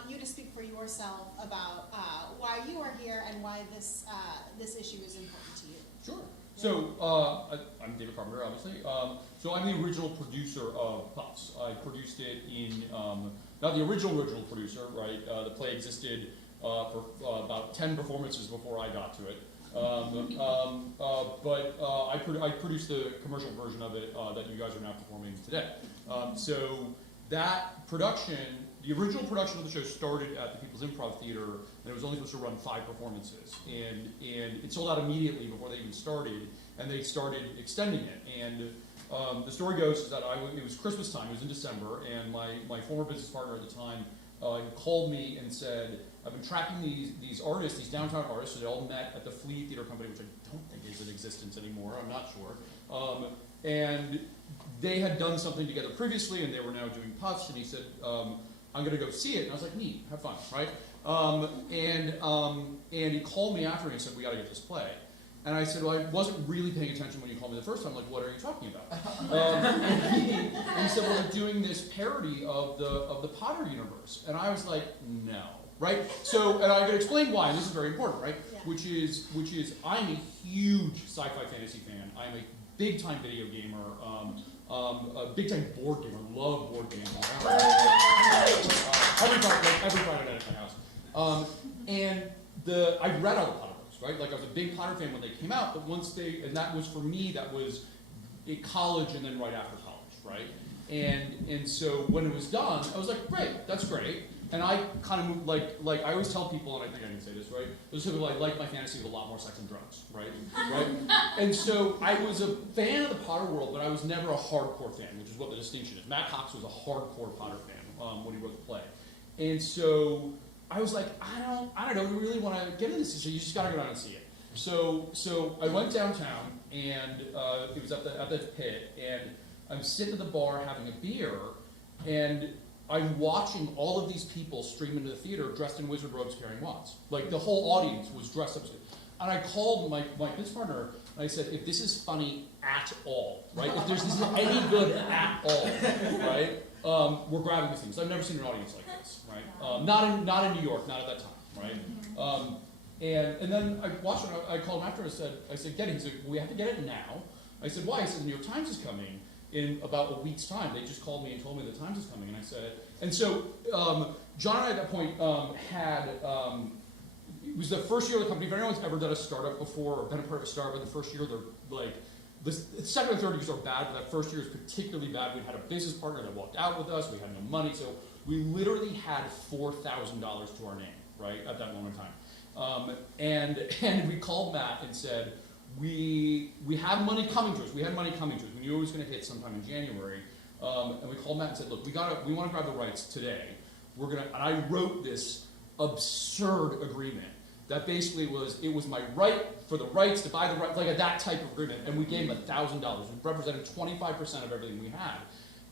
want you to speak for yourself about why you are here and why this issue is important to you. Sure. So I'm David Carpenter, obviously. So I'm the original producer of Puffs. I produced it in, not the original producer, right? The play existed for about 10 performances before I got to it. But I produced the commercial version of it that you guys are now performing today. So that production, the original production of the show started at the People's Improv Theater, and it was only supposed to run 5 performances. And it sold out immediately before they even started, and they started extending it. And the story goes is that it was Christmas time, it was in December, and my former business partner at the time called me and said, I've been tracking these artists, these downtown artists, so they all met at the Flea Theater Company, which I don't think is in existence anymore, I'm not sure. And they had done something together previously, and they were now doing Puffs, and he said, I'm going to go see it. And I was like, neat, have fun, right? And he called me after and he said, we got to get this play. And I said, well, I wasn't really paying attention when you called me the first time. Like, what are you talking about? And he said, well, we're doing this parody of the Potter universe. And I was like, no, right? So, and I'm going to explain why, and this is very important, right? Yeah. Which is, I'm a huge sci-fi fantasy fan. I'm a big-time video gamer, a big-time board gamer. Love board games. Every Friday night at my house. And I read all the Potter books, right? Like I was a big Potter fan when they came out, but and that was for me, that was in college and then right after college, right? And so when it was done, I was like, great, that's great. And I kind of like I always tell people, and I think I can say this, right? Those people like my fantasy with a lot more sex and drugs, right? And so I was a fan of the Potter world, but I was never a hardcore fan, which is what the distinction is. Matt Cox was a hardcore Potter fan when he wrote the play, and so I was like, I don't know, we really want to get into this, so you just got to go down and see it. So I went downtown, and it was at the pit, and I'm sitting at the bar having a beer, and I'm watching all of these people stream into the theater dressed in wizard robes carrying wands. Like, the whole audience was dressed up. And I called my business partner, and I said, if this is funny at all, right? If this is any good at all, right? We're grabbing these things. I've never seen an audience like this, right? Not in New York, not at that time, right? And then I watched it, I called him after, I said, get it. He said, we have to get it now. I said, why? He said, the New York Times is coming in about a week's time. They just called me and told me the Times is coming, and I said, and so John and I at that point had, it was the first year of the company. If anyone's ever done a startup before or been a part of a startup in the first year, they're like, the second and third years are bad, but that first year is particularly bad. We had a business partner that walked out with us, we had no money, so we literally had $4,000 to our name, right, at that moment in time. And we called Matt and said, we have money coming to us. We had money coming to us. We knew it was going to hit sometime in January. And we called Matt and said, look, we want to grab the rights today. And I wrote this absurd agreement that basically it was my right for the rights to buy the rights, like that type of agreement. And we gave him $1,000. It represented 25% of everything we had.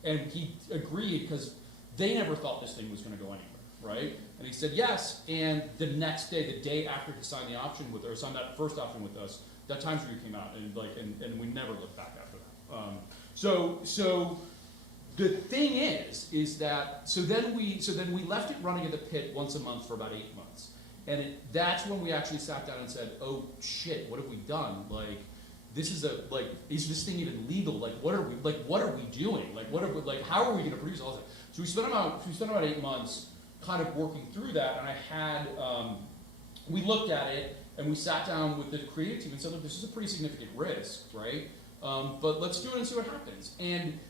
And he agreed because they never thought this thing was going to go anywhere, right? And he said yes. And the next day, the day after he signed the option with us, signed that first option with us, that Times review came out, and we never looked back after that. So the thing is that so then we left it running at the pit once a month for about 8 months, and that's when we actually sat down and said, oh shit, what have we done? Like, this is is this thing even legal? Like, what are we doing? Like, how are we going to produce all this? So we spent about 8 months kind of working through that, and I had we looked at it. And we sat down with the creative team and said, look, this is a pretty significant risk, right? But let's do it and see what happens. And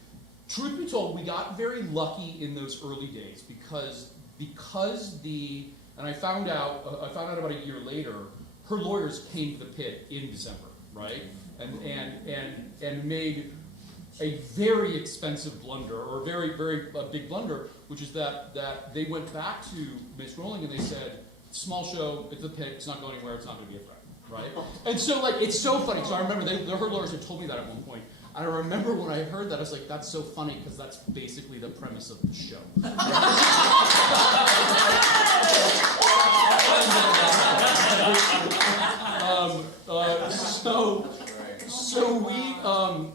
truth be told, we got very lucky in those early days because and I found out about a year later, her lawyers came to the pit in December, right? And made a very expensive blunder, or a very, very big blunder, which is that they went back to Miss Rowling and they said, small show, it's a pit, it's not going anywhere, it's not going to be a threat, right? And so, it's so funny. So I remember her lawyers had told me that at one point. And I remember when I heard that, I was like, that's so funny, because that's basically the premise of the show.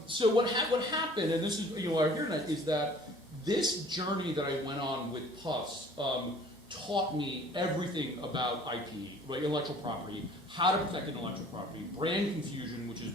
So what happened, and this is, what I hear tonight, is that this journey that I went on with Puffs, taught me everything about IP, right, intellectual property, how to protect intellectual property, brand confusion, which is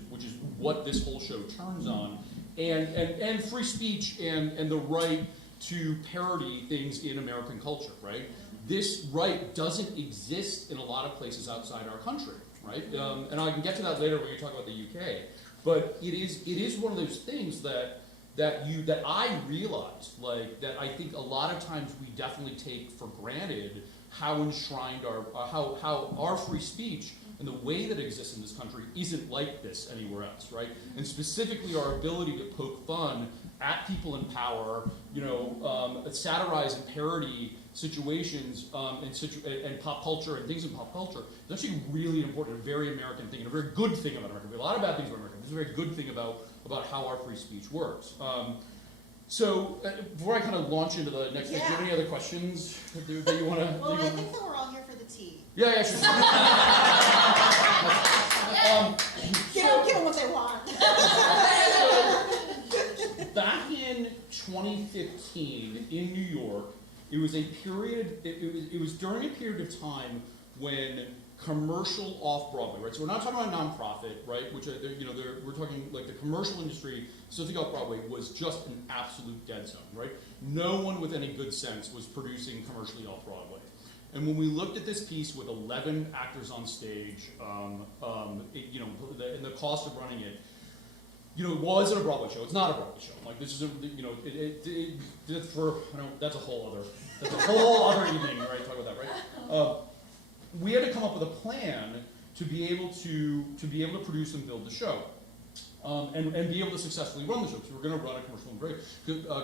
what this whole show turns on, and free speech and the right to parody things in American culture, right? This right doesn't exist in a lot of places outside our country, right? And I can get to that later when you talk about the UK. But it is one of those things that I realized, like, that I think a lot of times we definitely take for granted how enshrined how our free speech and the way that it exists in this country isn't like this anywhere else, right? And specifically our ability to poke fun at people in power, satirize and parody situations and pop culture and things in pop culture. It's actually really important, a very American thing, and a very good thing about America. There are a lot of bad things about America. This is a very good thing about how our free speech works. So before I kind of launch into the next thing, do you have any other questions that you want to? Well, I think that we're all here for the tea. Yeah, sure. Give them what they want. Back in 2015 in New York, it was a period. It was during a period of time when commercial off-Broadway, right? So we're not talking about nonprofit, right? Which we're talking like the commercial industry, specifically off-Broadway, was just an absolute dead zone, right? No one with any good sense was producing commercially off-Broadway. And when we looked at this piece with 11 actors on stage, and the cost of running it, was it a Broadway show? It's not a Broadway show. Like this is that's a whole other evening, right? Talk about that, right? We had to come up with a plan to be able to produce and build the show, and be able to successfully run the show. Because we're going to run a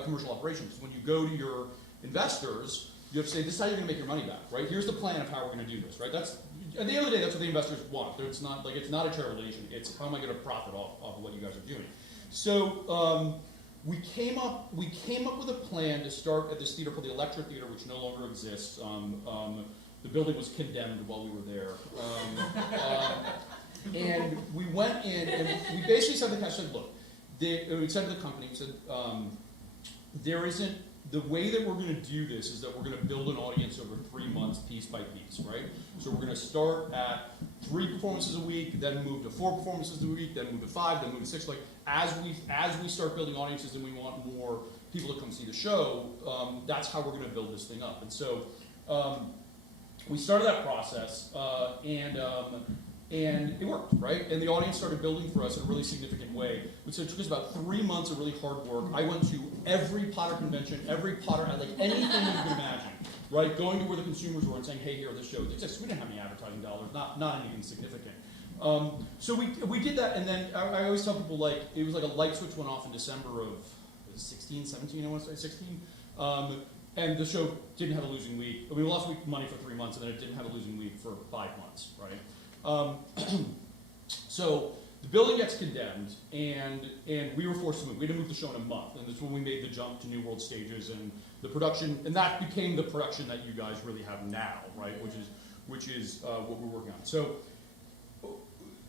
commercial operation. So when you go to your investors, you have to say, this is how you're going to make your money back, right? Here's the plan of how we're going to do this, right? That's at the end of the day, that's what the investors want. It's not a charitable relation. It's how am I going to profit off of what you guys are doing. So we came up with a plan to start at this theater called the Electra Theater, which no longer exists. The building was condemned while we were there. And we went in and we basically said to the cast, look, we said to the company, we said, there isn't, the way that we're going to do this is that we're going to build an audience over 3 months, piece by piece, right? So we're going to start at 3 performances a week, then move to 4 performances a week, then move to 5, then move to 6. Like as we start building audiences and we want more people to come see the show, that's how we're going to build this thing up. And so we started that process, and it worked, right? And the audience started building for us in a really significant way. So it took us about 3 months of really hard work. I went to every Potter convention, every Potter, like anything you can imagine, right? Going to where the consumers were and saying, hey, here, this show exists. We didn't have any advertising dollars, not anything significant. So we did that, and then I always tell people, like, it was like a light switch went off in December of 16, 17, I want to say, 16. And the show didn't have a losing week. We lost money for 3 months, and then it didn't have a losing week for 5 months, right? So the building gets condemned, and we were forced to move. We had to move the show in a month, and that's when we made the jump to New World Stages and the production, and that became the production that you guys really have now, right? Which is what we're working on. So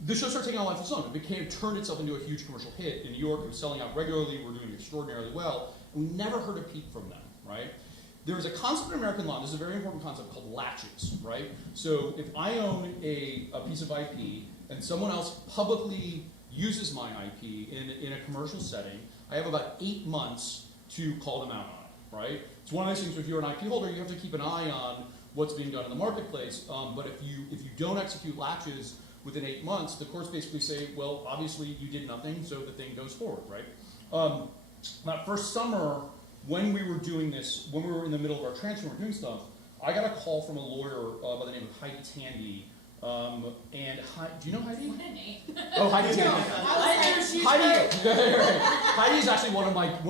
the show started taking on life of its own. It turned itself into a huge commercial hit in New York. It was selling out regularly. We were doing extraordinarily well, and we never heard a peep from them, right? There's a concept in American law, this is a very important concept, called latches, right? So if I own a piece of IP and someone else publicly uses my IP in a commercial setting, I have about 8 months to call them out on it, right? It's one of those things where if you're an IP holder, you have to keep an eye on what's being done in the marketplace, but if you don't execute latches within 8 months, the courts basically say, well, obviously you did nothing, so the thing goes forward, right? That first summer, when we were doing this, when we were in the middle of our transfer and doing stuff, I got a call from a lawyer by the name of Heidi Tandy. Do you know Heidi? What a name. Oh, Heidi Tandy. Heidi is actually one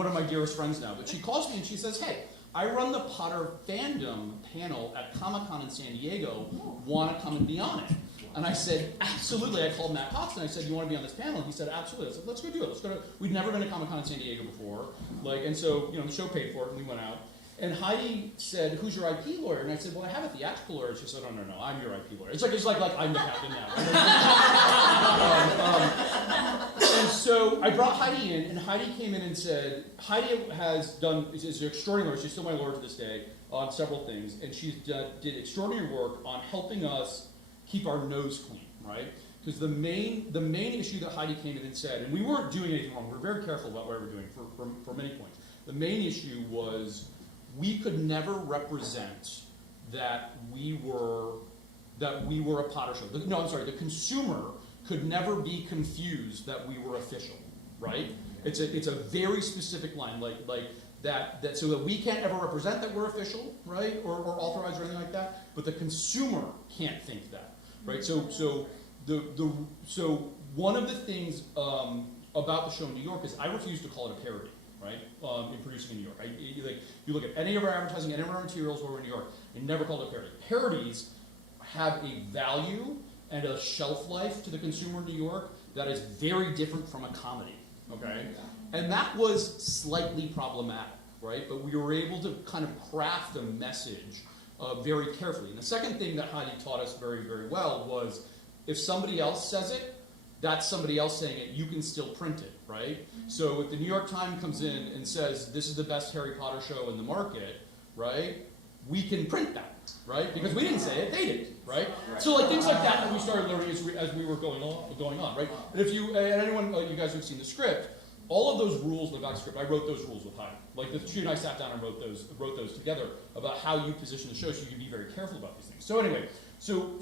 of my dearest friends now. But she calls me and she says, hey, I run the Potter fandom panel at Comic-Con in San Diego. Want to come and be on it? And I said, absolutely. I called Matt Cox and I said, you want to be on this panel? And he said, absolutely. I said, let's go do it. We'd never been to Comic-Con in San Diego before. And so, the show paid for it and we went out. And Heidi said, who's your IP lawyer? And I said, well, I have a theatrical lawyer. She said, oh, no, I'm your IP lawyer. It's like I'm the captain now. so I brought Heidi in, and Heidi came in and said, Heidi is an extraordinary lawyer. She's still my lawyer to this day on several things, and she's did extraordinary work on helping us keep our nose clean, right? Because the main issue that Heidi came in and said, and we weren't doing anything wrong, we were very careful about what we were doing for many points. The main issue was we could never represent that we were a Potter show. The consumer could never be confused that we were official, right? It's a very specific line, like that so that we can't ever represent that we're official, right? Or authorized or anything like that, but the consumer can't think that, right? So one of the things about the show in New York is I refuse to call it a parody, right? In producing in New York, you look at any of our advertising, any of our materials where we're in New York, and never called it a parody. Parodies have a value and a shelf life to the consumer in New York that is very different from a comedy, okay? And that was slightly problematic, right? But we were able to kind of craft a message very carefully. And the second thing that Heidi taught us very, very well was if somebody else says it, that's somebody else saying it, you can still print it, right? So if the New York Times comes in and says, this is the best Harry Potter show in the market, right? We can print that, right? Because we didn't say it, they did, right? So like things like that we started learning as we were going on, right? And if you, and anyone, you guys who've seen the script, all of those rules about the script, I wrote those rules with Heidi. Like she and I sat down and wrote those together about how you position the show so you can be very careful about these things. So anyway, so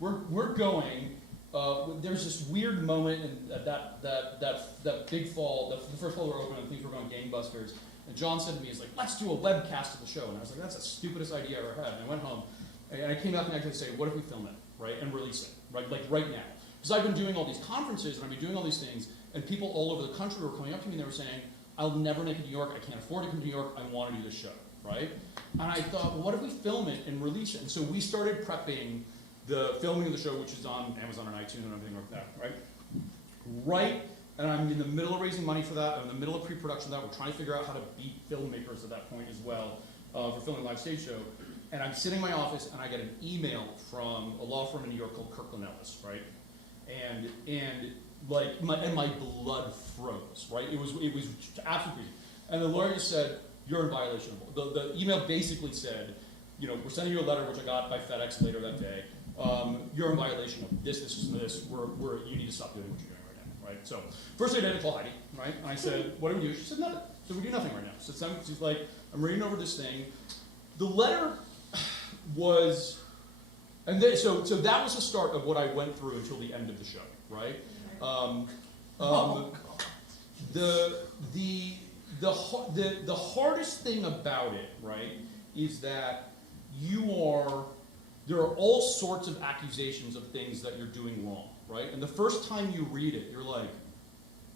we're going, there's this weird moment in that big fall, the first fall we're open and things were going gangbusters, and John said to me, he's like, let's do a webcast of the show, and I was like, that's the stupidest idea I ever had, and I went home, and I came back and I actually say, what if we film it, right, and release it, right, like right now, because I've been doing all these conferences, and I've been doing all these things, and people all over the country were coming up to me and they were saying, I'll never make it to New York, I can't afford to come to New York, I want to do this show, right? And I thought, well, what if we film it and release it? And so we started prepping the filming of the show, which is on Amazon and iTunes and everything like that, right? Right, and I'm in the middle of raising money for that, I'm in the middle of pre-production of that, we're trying to figure out how to beat filmmakers at that point as well for filming a live stage show. And I'm sitting in my office and I get an email from a law firm in New York called Kirkland Ellis, right? And my blood froze, right? It was absolutely crazy. And the lawyer just said, you're in violation of law. The email basically said, we're sending you a letter, which I got by FedEx later that day. You're in violation of this. You need to stop doing what you're doing right now, right? So first I had to call Heidi, right? And I said, what do we do? She said, nothing. So we do nothing right now. So she's like, I'm reading over this thing. The letter was, so that was the start of what I went through until the end of the show, right? The hardest thing about it, right, is that there are all sorts of accusations of things that you're doing wrong, right? And the first time you read it, you're like,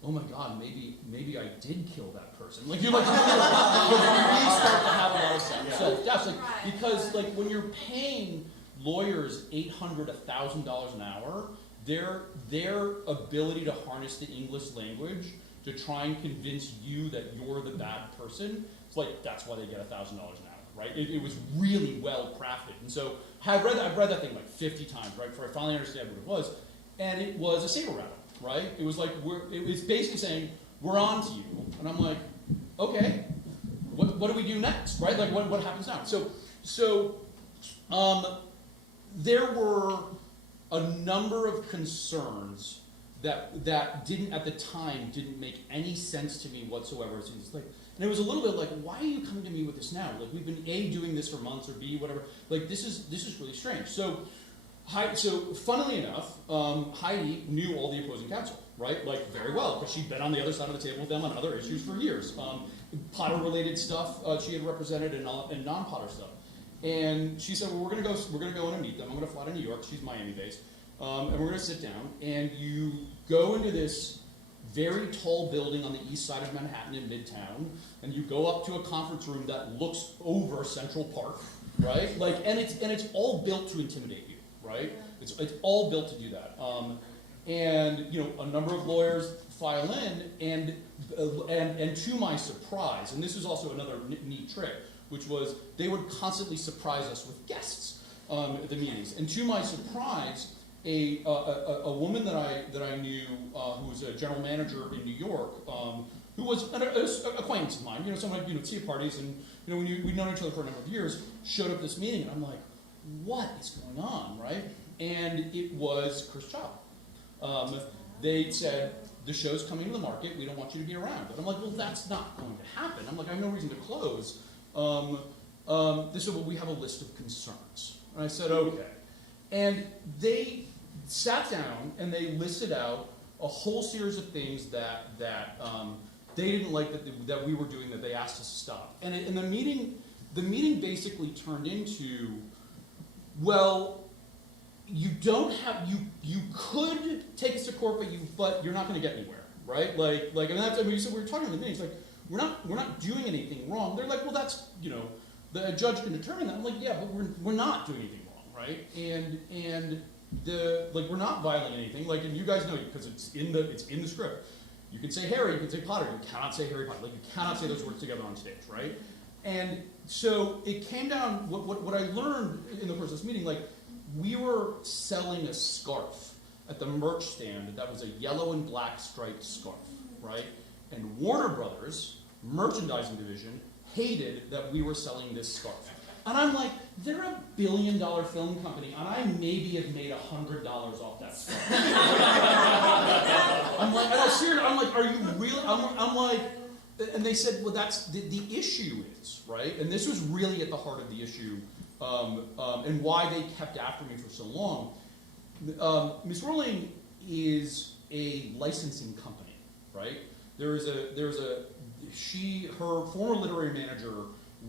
oh my God, maybe I did kill that person. Like you really start to have a lot of self-doubt. Because like when you're paying lawyers $800, $1,000 an hour, their ability to harness the English language to try and convince you that you're the bad person, it's like that's why they get $1,000 an hour, right? It was really well crafted. And so I've read that thing like 50 times, right, before I finally understand what it was. And it was a saber rattle, right? It was like it was basically saying, we're on to you. And I'm like, okay, what do we do next, right? Like what happens now? So there were a number of concerns that didn't at the time didn't make any sense to me whatsoever. It's like, and it was a little bit like, why are you coming to me with this now? Like we've been A, doing this for months, or B, whatever. Like this is really strange. So funnily enough, Heidi knew all the opposing counsel, right? Like very well, because she'd been on the other side of the table with them on other issues for years. Potter-related stuff she had represented and non-Potter stuff. And she said, well, we're gonna go in and meet them. I'm gonna fly to New York. She's Miami-based. And we're going to sit down, and you go into this very tall building on the east side of Manhattan in Midtown, and you go up to a conference room that looks over Central Park, right? Like, and it's all built to intimidate you, right? It's all built to do that. And a number of lawyers file in, and to my surprise, and this is also another neat trick, which was they would constantly surprise us with guests at the meetings, and to my surprise. a woman that I knew who was a general manager in New York, who was an acquaintance of mine, someone I'd see at parties, and we'd known each other for a number of years, showed up at this meeting, and I'm like, what is going on, right? And it was Chris Child. They said, the show's coming to the market, we don't want you to be around. And I'm like, well, that's not going to happen. I'm like, I have no reason to close. They said, well, we have a list of concerns. And I said, okay. And they sat down and they listed out a whole series of things that they didn't like that we were doing, that they asked us to stop. And the meeting basically turned into, well, you don't have, you could take us to court, but you're not going to get anywhere, right? And that's, we were talking in the meeting. It's like, we're not doing anything wrong. They're like, well, that's, the judge can determine that. I'm like, yeah, but we're not doing anything wrong, right? And we're not violating anything. And you guys know, because it's in the script. You can say Harry, you can say Potter. You cannot say Harry Potter. You cannot say those words together on stage, right? And so it came down. What I learned in the course of this meeting, we were selling a scarf at the merch stand that was a yellow and black striped scarf, right? And Warner Brothers merchandising division hated that we were selling this scarf. And I'm like, they're $1 billion film company, and I maybe have made $100 off that scarf. I'm like, and I'm like, are you really? I'm like, and they said, well, that's the issue is, right? And this was really at the heart of the issue, and why they kept after me for so long. Ms. Rowling is a licensing company, right? Her former literary manager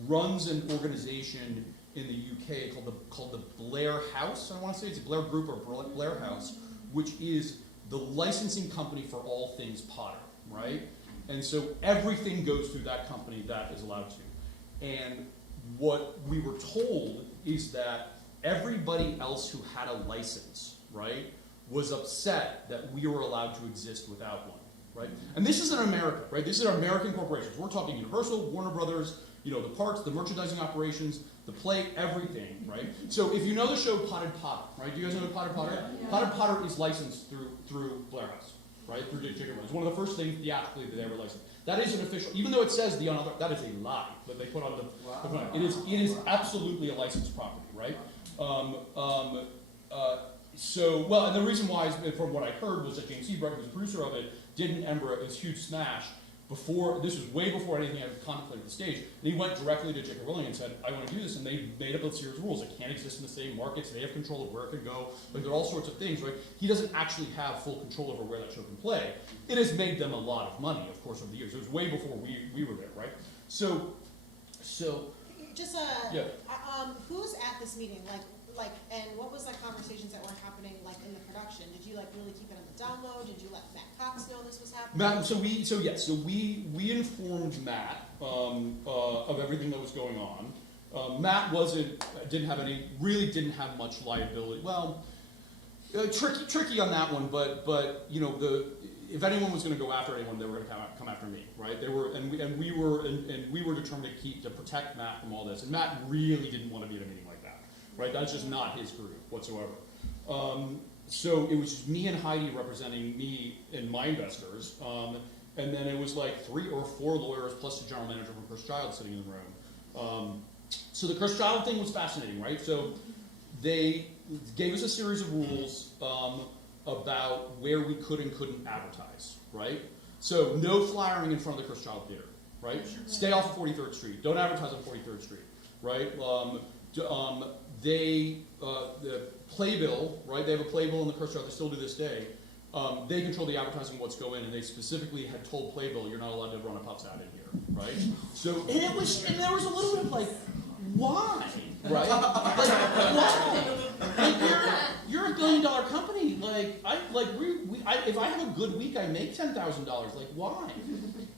runs an organization in the UK called the Blair House. I want to say it's a Blair Group or Blair House, which is the licensing company for all things Potter, right? And so everything goes through that company that is allowed to. And what we were told is that everybody else who had a license, right, was upset that we were allowed to exist without one, right? And this is in America, right? This is American corporations. We're talking Universal, Warner Brothers, the parks, the merchandising operations, the play, everything, right? So if you know the show Potted Potter, right? Do you guys know Potted Potter? Yeah. Potted Potter is licensed through Blair House, right? Through Chicken Run. It's one of the first things theatrically that they ever licensed. That is an official, even though it says the unauthor, that is a lie that they put on the front. It is absolutely a licensed property, right? And the reason why, from what I heard, was that James Seabrook, who was the producer of it, did an Ember, this huge smash, this was way before anything had contemplated the stage, and he went directly to J.K. Rowling and said, I want to do this, and they made up a series of rules. It can't exist in the same markets, they have control of where it can go, there are all sorts of things, right? He doesn't actually have full control over where that show can play. It has made them a lot of money, of course, over the years. It was way before we were there, right? So just yeah. Who's at this meeting? And what was conversations that were happening in the production? Did you really keep it on the down low? Did you let Matt Cox know this was happening? We informed Matt of everything that was going on. Matt didn't have much liability. Well, tricky on that one, but if anyone was going to go after anyone, they were going to come after me, right? We were determined to protect Matt from all this, and Matt really didn't want to be at a meeting like that. Right, that's just not his group whatsoever. So it was just me and Heidi representing me and my investors, and then it was 3 or 4 lawyers plus the general manager from Chris Child sitting in the room. So the Chris Child thing was fascinating, right? So they gave us a series of rules about where we could and couldn't advertise, right? So no flyering in front of the Chris Child Theater, right? Stay off of 43rd Street. Don't advertise on 43rd Street, right? The playbill, right? They have a playbill in the Chris Child, they still do this day. They control the advertising of what's going in, and they specifically had told Playbill, you're not allowed to run a pups ad in here, right? So, and there was a little bit of why, right? Why? You're a $1 billion company. If I have a good week, I make $10,000. Why?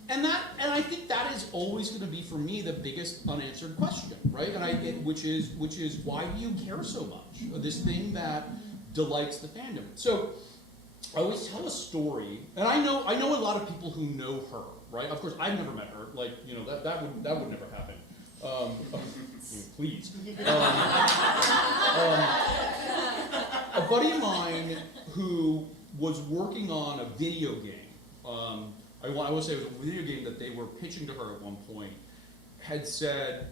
And I think that is always going to be for me the biggest unanswered question, right? Which is why do you care so much? This thing that delights the fandom. So I always tell a story, and I know a lot of people who know her, right? Of course, I've never met her. That would never happen. Please. buddy of mine who was working on a video game, I will say it was a video game that they were pitching to her at one point, had said,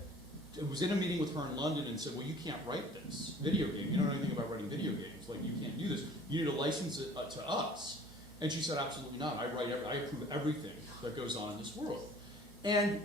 it was in a meeting with her in London and said, well, you can't write this video game. You don't know anything about writing video games. Like, you can't do this. You need to license it to us. And she said, absolutely not. I approve everything that goes on in this world. And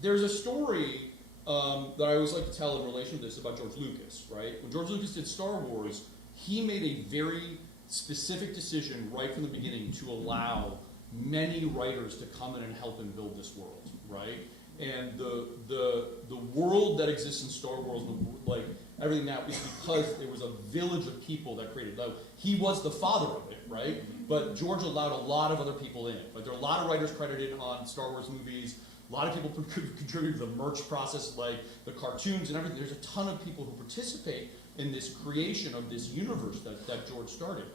there's a story that I always like to tell in relation to this about George Lucas, right? When George Lucas did Star Wars, he made a very specific decision right from the beginning to allow many writers to come in and help him build this world, right? And the world that exists in Star Wars, like everything now, is because there was a village of people that created it. He was the father of it, right? But George allowed a lot of other people in. Like, there are a lot of writers credited on Star Wars movies. A lot of people contribute to the merch process, like the cartoons and everything. There's a ton of people who participate in this creation of this universe that George started.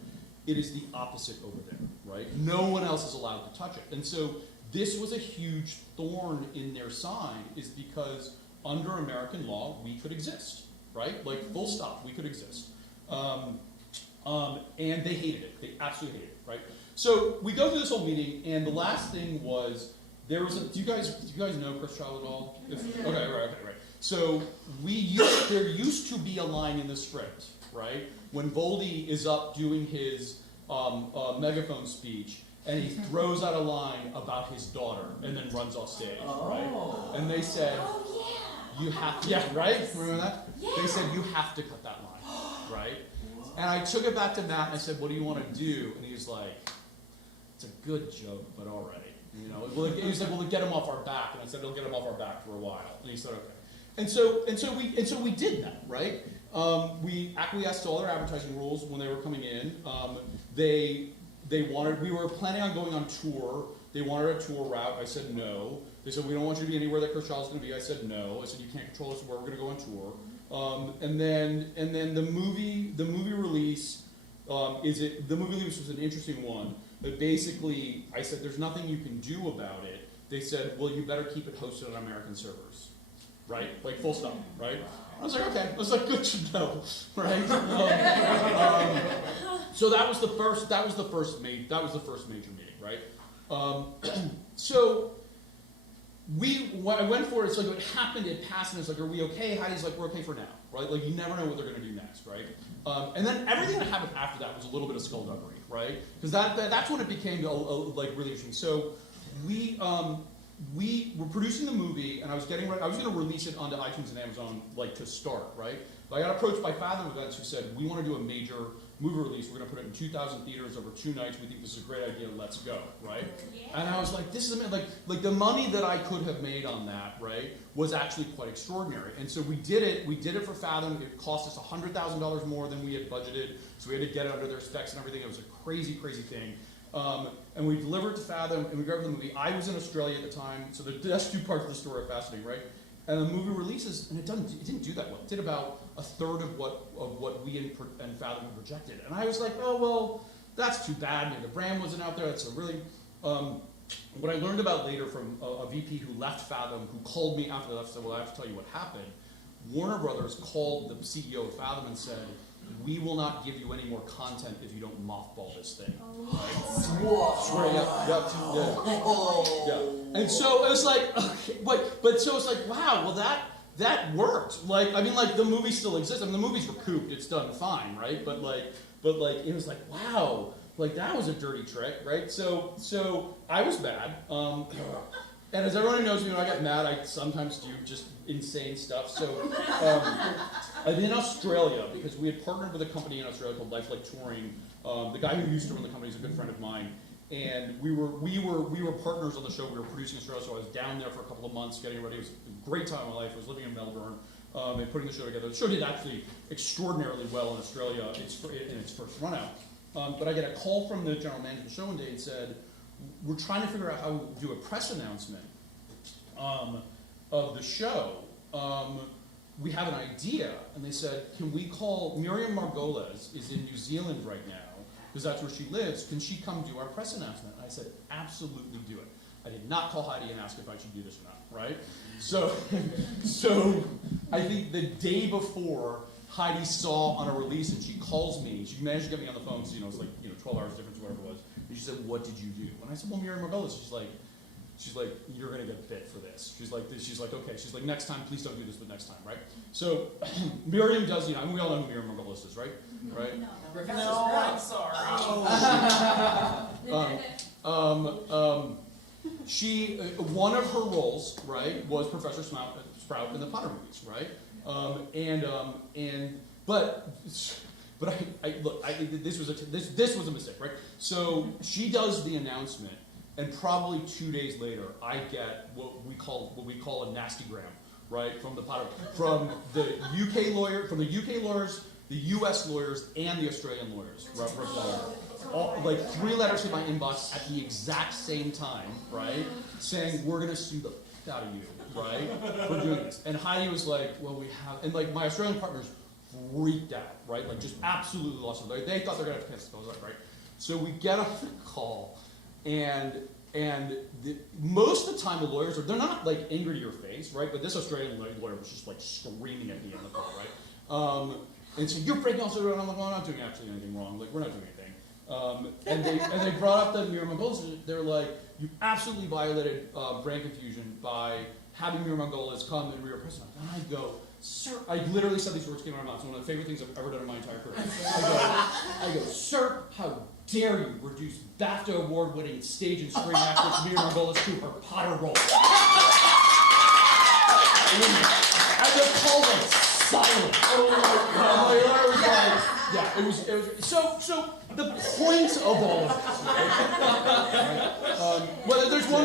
It is the opposite over there, right? No one else is allowed to touch it. And so this was a huge thorn in their side, is because under American law, we could exist, right? Like, full stop, we could exist. And they hated it. They absolutely hated it, right? So we go through this whole meeting, and the last thing was, there was a, do you guys know Chris Child at all? Okay, right. So there used to be a line in the script, right? When Voldy is up doing his megaphone speech, and he throws out a line about his daughter, and then runs off stage, right? And they said, you have to, right? Remember that? Yeah. They said, you have to cut that line, right? And I took it back to Matt, and I said, what do you want to do? And he was like, it's a good joke, but all right. You know, he was like, well, get him off our back. And I said, it'll get him off our back for a while. And he said, okay. And so we did that, right? We acquiesced to all their advertising rules when they were coming in. We were planning on going on tour. They wanted a tour route. I said no. They said, we don't want you to be anywhere that Chris Child's going to be. I said no. I said, you can't control us where we're going to go on tour. And then the movie release the movie release was an interesting one. But basically, I said, there's nothing you can do about it. They said, well, you better keep it hosted on American servers, right? Like, full stop, right? I was like, okay. I was like, good to know, right? So that was the first major meeting, right? So I went for it. It's like, it happened, it passed, and it's like, are we okay? Heidi's like, we're okay for now, right? Like, you never know what they're going to do next, right? And then everything that happened after that was a little bit of skullduggery, right? Because that's when it became like really interesting. So we were producing the movie, and I was going to release it onto iTunes and Amazon, like, to start, right? But I got approached by Fathom Events, who said, we want to do a major movie release. We're going to put it in 2,000 theaters over 2 nights. We think this is a great idea. Let's go, right? Yeah. And I was like, this is like the money that I could have made on that, right, was actually quite extraordinary. And so we did it. We did it for Fathom. It cost us $100,000 more than we had budgeted. So we had to get it under their specs and everything. It was a crazy, crazy thing. And we delivered to Fathom, and we grabbed the movie. I was in Australia at the time, so that's 2 parts of the story are fascinating, right? And the movie releases, and it didn't do that well. It did about a third of what we and Fathom had projected. And I was like, oh, well, that's too bad. Maybe the brand wasn't out there. That's a really... what I learned about later from a VP who left Fathom, who called me after that, said, well, I have to tell you what happened. Warner Brothers called the CEO of Fathom and said, we will not give you any more content if you don't mothball this thing. Yeah. And so it was like, okay, but so it's like, wow, well that worked. Like, I mean, like, the movie still exists. I mean, the movie's recouped. It's done fine, right? But it was like, wow, like, that was a dirty trick, right? So I was bad. And as everyone knows, I get mad. I sometimes do just insane stuff. So I'm in Australia because we had partnered with a company in Australia called Lifelike Touring. The guy who used to run the company is a good friend of mine, and we were partners on the show. We were producing Australia, so I was down there for a couple of months getting ready. It was a great time of my life. I was living in Melbourne and putting the show together. The show did actually extraordinarily well in Australia in its first run out. But I get a call from the general manager of the show one day and said, we're trying to figure out how to do a press announcement of the show. We have an idea. And they said, can we call Miriam Margoles is in New Zealand right now, because that's where she lives. Can she come do our press announcement? And I said, absolutely do it. I did not call Heidi and ask if I should do this or not, right? So I think the day before Heidi saw on a release, and she calls me. She managed to get me on the phone, so it's like 12 hours difference, or whatever it was. And she said, "What did you do?" And I said, "Well, Miriam Margolis." She's like, "You're gonna get bit for this." She's like, "Okay." She's like, "Next time, please don't do this, but next time, right?" So Miriam does, and we all know who Miriam Margolis is, right? Right? No, I'm sorry. She one of her roles, right, was Professor Sprout in the Potter movies, right? But this was a mistake, right? So she does the announcement, and probably 2 days later, I get what we call a nasty gram, right, from the UK lawyers, the US lawyers, and the Australian lawyers, like 3 letters in my inbox at the exact same time, right, saying we're gonna sue the f out of you, right, for doing this. And Heidi was like, "Well, we have," and like my Australian partners freaked out, right, like just absolutely lost it. They thought they were gonna have to cancel it, right? So we get on the call, and most of the time the lawyers they're not like angry to your face, right? But this Australian lawyer was just like screaming at me on the call, right? And so you're breaking all sorts of, I'm like, "Well, I'm not doing actually anything wrong. Like, we're not doing anything." And they brought up the Miriam Margolis. They're like, "You absolutely violated brand confusion by having Miriam Margolis come and read president." And I go, "Sir," I literally said these words came out of my mouth. It's one of the favorite things I've ever done in my entire career. I go, "Sir, how dare you reduce BAFTA award-winning stage and screen actress Miriam Margolis to her Potter role?" And the call went silent. Oh my God! Yeah, it was. So the point of all of this, right? Well, there's one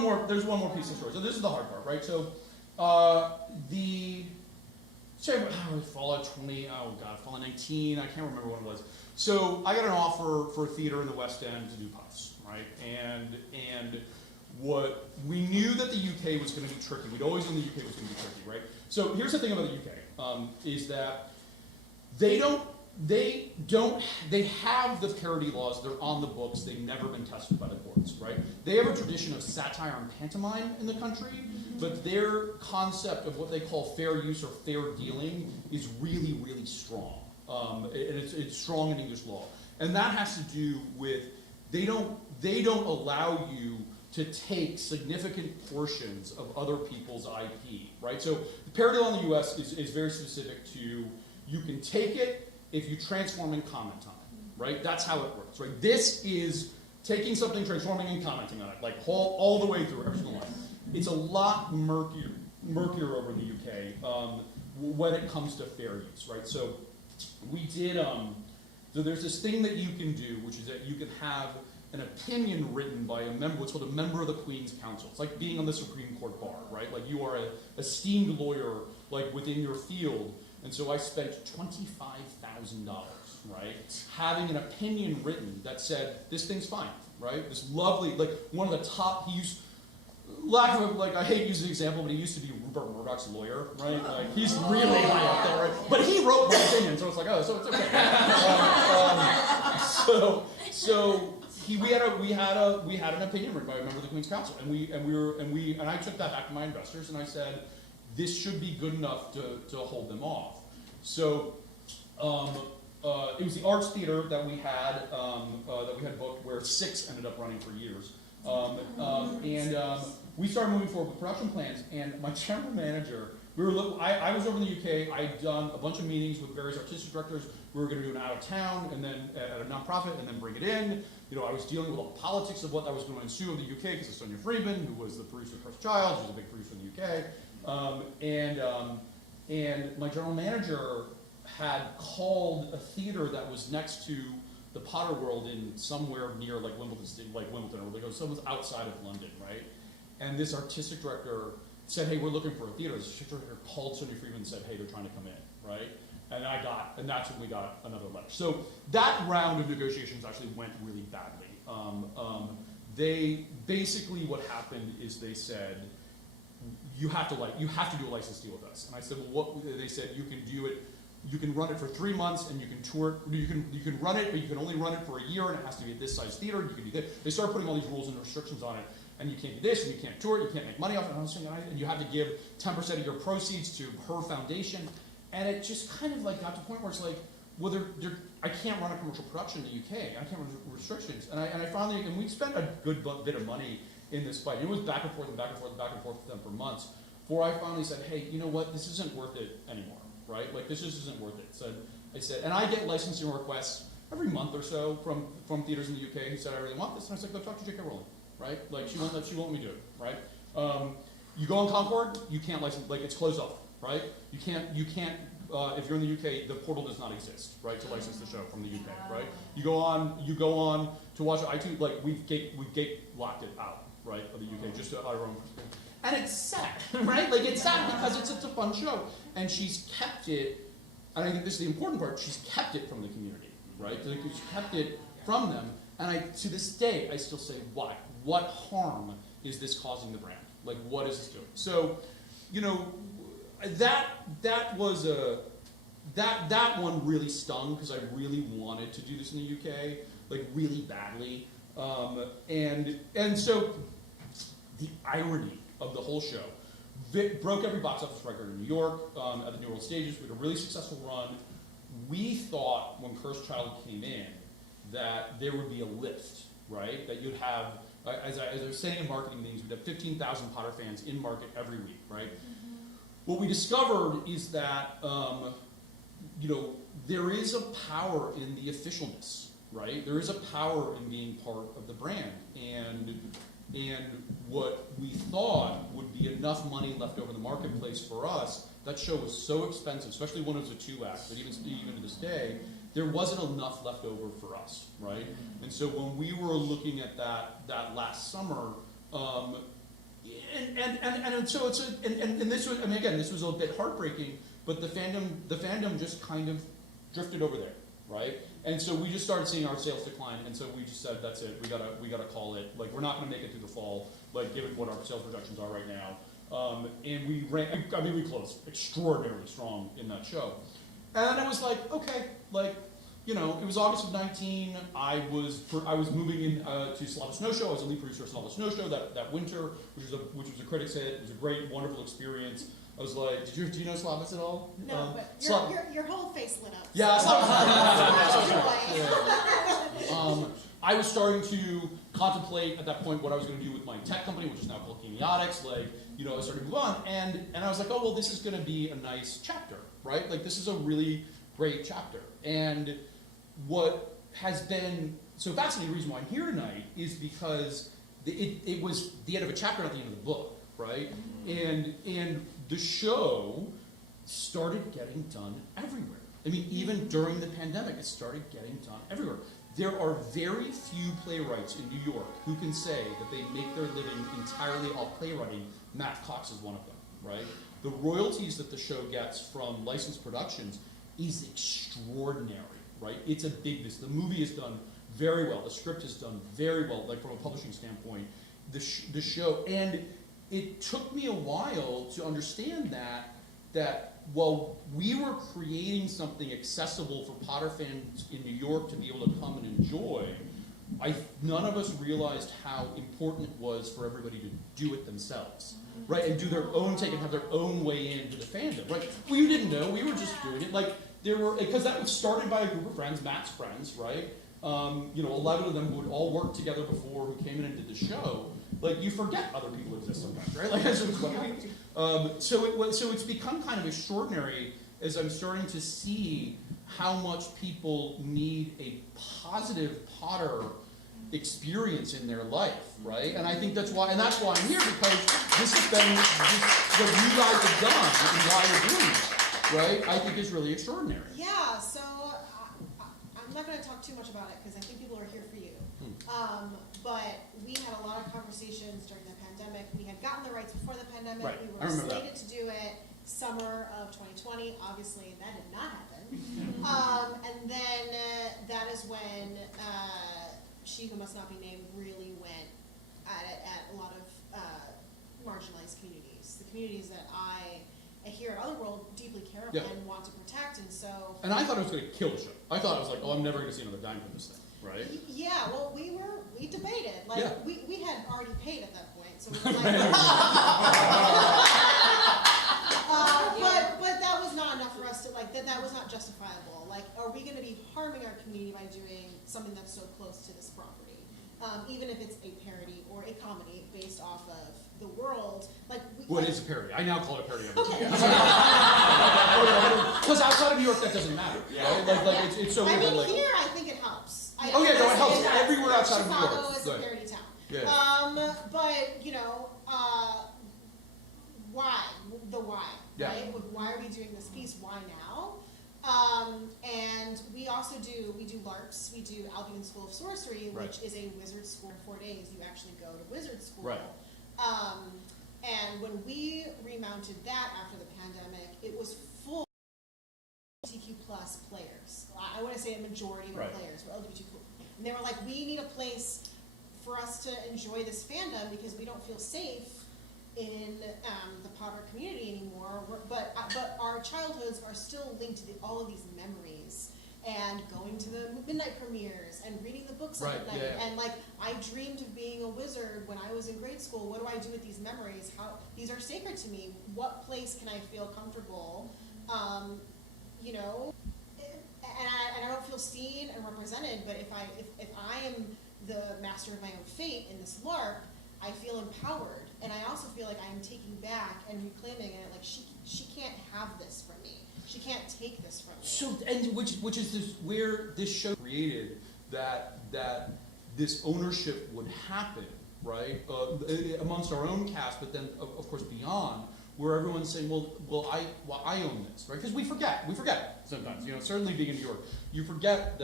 more. There's one more piece of the story. So this is the hard part, right? So Fallout 20. Oh God, Fallout 19. I can't remember what it was. So I got an offer for a theater in the West End to do Puffs, right? And what we knew that the UK was going to be tricky. We'd always known the UK was going to be tricky, right? So here's the thing about the UK is that they have the parody laws. They're on the books. They've never been tested by the courts, right? They have a tradition of satire and pantomime in the country, but their concept of what they call fair use or fair dealing is really, really strong. And it's strong in English law. And that has to do with they don't allow you to take significant portions of other people's IP, right? So the parody law in the US is very specific to you can take it if you transform and comment on it, right? That's how it works, right? This is taking something, transforming and commenting on it, like all the way through every single line. It's a lot murkier over in the UK when it comes to fair use, right? So we did, so there's this thing that you can do, which is that you can have an opinion written by a member, what's called a member of the Queen's Council. It's like being on the Supreme Court bar, right? Like you are an esteemed lawyer, like within your field. And so I spent $25,000, right, having an opinion written that said, this thing's fine, right? This lovely, like one of the top, I hate using the example, but he used to be Rupert Murdoch's lawyer, right? Like he's really high up there, right? But he wrote my opinion, so it's like, oh, so it's okay. We had an opinion written by a member of the Queen's Council, and I took that back to my investors, and I said, this should be good enough to hold them off. So it was the Arts Theater that we had booked, where 6 ended up running for years. We started moving forward with production plans, and my general manager, I was over in the UK. I had done a bunch of meetings with various artistic directors. We were going to do an out of town, and then at a nonprofit, and then bring it in. I was dealing with all the politics of what that was going to ensue in the UK, because of Sonia Friedman, who was the producer of First Child. She was a big producer in the UK. And my general manager had called a theater that was next to the Potter World in somewhere near like Wimbledon, or someone's outside of London, right? And this artistic director said, "Hey, we're looking for a theater." This artistic director called Sonia Friedman and said, "Hey, they're trying to come in," right? And that's when we got another letter. So that round of negotiations actually went really badly. They basically, what happened is they said, you have to do a license deal with us. And I said, well, they said, you can do it, you can run it for 3 months, and you can tour it, you can run it, but you can only run it for a year, and it has to be at this size theater, you can do this. They started putting all these rules and restrictions on it, and you can't do this, and you can't tour it, you can't make money off it, and you have to give 10% of your proceeds to her foundation. And it just kind of like got to the point where it's like, well, I can't run a commercial production in the UK. I can't run restrictions. And I finally, and we spent a good bit of money in this fight. It was back and forth and back and forth and back and forth with them for months. Before I finally said, hey, you know what? This isn't worth it anymore, right? Like this just isn't worth it. So I said, and I get licensing requests every month or so from theaters in the UK who said, I really want this. And I was like, go talk to J.K. Rowling, right? Like she won't let me do it, right? You go on Concord, you can't license, like it's closed off, right? You can't. If you're in the UK, the portal does not exist, right, to license the show from the UK, right? You go on to watch iTunes, like we've gate locked it out, right, of the UK just to our own. And it's sad, right? Like it's sad because it's such a fun show, and she's kept it. And I think this is the important part. She's kept it from the community, right? Like she's kept it from them. And to this day, I still say, why? What harm is this causing the brand? Like, what is this doing? So, you know, that was that one really stung because I really wanted to do this in the UK, like really badly. And so the irony of the whole show broke every box office record in New York at the New World Stages. We had a really successful run. We thought when Cursed Child came in that there would be a lift, right? That you'd have, as I was saying in marketing meetings, we'd have 15,000 Potter fans in market every week, right? Mm-hmm. What we discovered is that, you know, there is a power in the officialness, right? There is a power in being part of the brand. And what we thought would be enough money left over in the marketplace for us, that show was so expensive, especially when it was a 2-act, but even to this day, there wasn't enough left over for us, right? And so when we were looking at that last summer, and so it's and this was, I mean, again, this was a bit heartbreaking, but the fandom just kind of drifted over there, right? And so we just started seeing our sales decline, and so we just said, that's it, we gotta call it. Like, we're not gonna make it through the fall, like, given what our sales projections are right now. And we closed extraordinarily strong in that show. And it was like, okay, like, you know, it was August of 19. I was moving in to Slava Snowshow. I was a lead producer of Slava Snowshow that winter, which was a critics hit. It was a great, wonderful experience. I was like, do you know Slavas at all? No, but your whole face lit up. Yeah, So I was starting to contemplate at that point what I was going to do with my tech company, which is now called Gmaiotics. Like, you know, I started to move on, and I was like, oh well, this is going to be a nice chapter, right? Like, this is a really great chapter. And what has been so fascinating, the reason why I'm here tonight is because it was the end of a chapter, not the end of the book, right? And the show started getting done everywhere. I mean, even during the pandemic, it started getting done everywhere. There are very few playwrights in New York who can say that they make their living entirely off playwriting. Matt Cox is one of them, right? The royalties that the show gets from licensed productions is extraordinary, right? It's a big business. The movie is done very well. The script is done very well, like from a publishing standpoint. The show, and it took me a while to understand that while we were creating something accessible for Potter fans in New York to be able to come and enjoy, none of us realized how important it was for everybody to do it themselves, right? And do their own take and have their own way into the fandom, right? We didn't know, we were just doing it. Like, because that was started by a group of friends, Matt's friends, right? You know, 11 of them who had all worked together before, who came in and did the show. Like, you forget other people exist sometimes, right? Like, so it's become kind of extraordinary as I'm starting to see how much people need a positive Potter experience in their life, right? And I think that's why I'm here, because this has been what you guys have done and why you're doing it, right? I think is really extraordinary. yeah, so I'm not going to talk too much about it because I think people are here for you. But we had a lot of conversations during the pandemic. We had gotten the rights before the pandemic. Right. We were slated to do it summer of 2020. Obviously, that did not happen. And then that is when She Who Must Not Be Named really went at a lot of marginalized communities. The communities that I here at Otherworld deeply care about and want to protect. And so. And I thought it was going to kill the show. I thought it was like, oh, I'm never going to see another dime from this thing. Right? Yeah, well, we debated. Like, we had already paid at that point, so we were like, but that was not enough for us to our community by doing something that's so close to this property. Even if it's a parody or a comedy based off of the world, like What is a parody? I now call it a parody. Okay. Because outside of New York, that doesn't matter. Right? Like it's so I weird. mean, Like, here I think it helps. Oh, yeah, no, it helps everywhere outside of New York. Chicago is a Right. parody town. Yeah. But you know, why? The why, Yeah. right? Why are we doing this piece? Why now? And we also do LARPs. We do Albion School of Sorcery, Right. which is a wizard school. In 4 days, you actually go to wizard school. Right. And when we remounted that after the pandemic, it was full LGBTQ plus players. I want to say a majority of our Right. players were LGBTQ. And they were like, we need a place for us to enjoy this fandom because we don't feel safe in the Potter community anymore. But our childhoods are still linked to all of these memories and going to the midnight premieres and reading the books Right, at night. yeah. And like, I dreamed of being a wizard when I was in grade school. What do I do with these memories? How these are sacred to me. What place can I feel comfortable? You know, and I don't feel seen and represented. But if I am the master of my own fate in this LARP, I feel empowered, and I also feel like I am taking back and reclaiming it. Like she can't have this from me. She can't take this from me. So, and which is this where this show created that this ownership would happen, right? Amongst our own cast, but then of course beyond, where everyone's saying, well, I own this, right? Because we forget sometimes. You know, certainly being in New York, you forget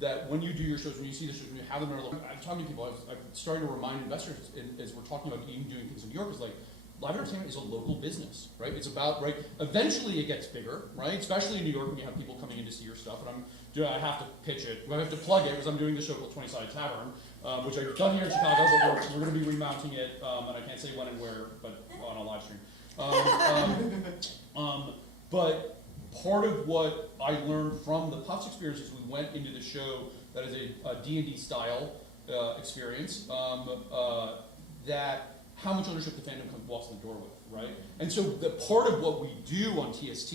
that when you do your shows, when you see the shows, when you have them in our local, I'm talking to people, I'm starting to remind investors as we're talking about even doing things in New York, is like, live entertainment is a local business, right? It's about, right, eventually it gets bigger, right? Especially in New York when you have people coming in to see your stuff, and I have to pitch it, I have to plug it, because I'm doing the show called Twenty-Sided Tavern, which I've done here in Chicago, but we're going to be remounting it, and I can't say when and where, but on a live stream. But part of what I learned from the Puffs experience is we went into the show that is a D&D style experience, that how much ownership the fandom walks in the door with, right? And so the part of what we do on TST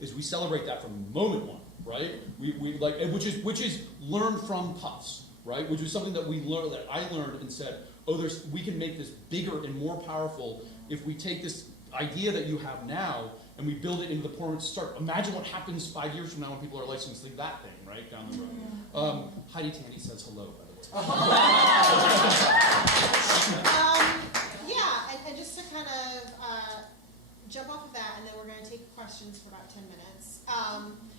is we celebrate that from moment one, right? We like, which is learn from Puffs, right? Which is something that I learned and said, we can make this bigger and more powerful if we take this idea that you have now and we build it into the permanent start. Imagine what happens 5 years from now when people are licensing that thing, right, down the road. Heidi Tandy says hello, by the way. And just to kind of jump off of that, and then we're going to take questions for about 10 minutes.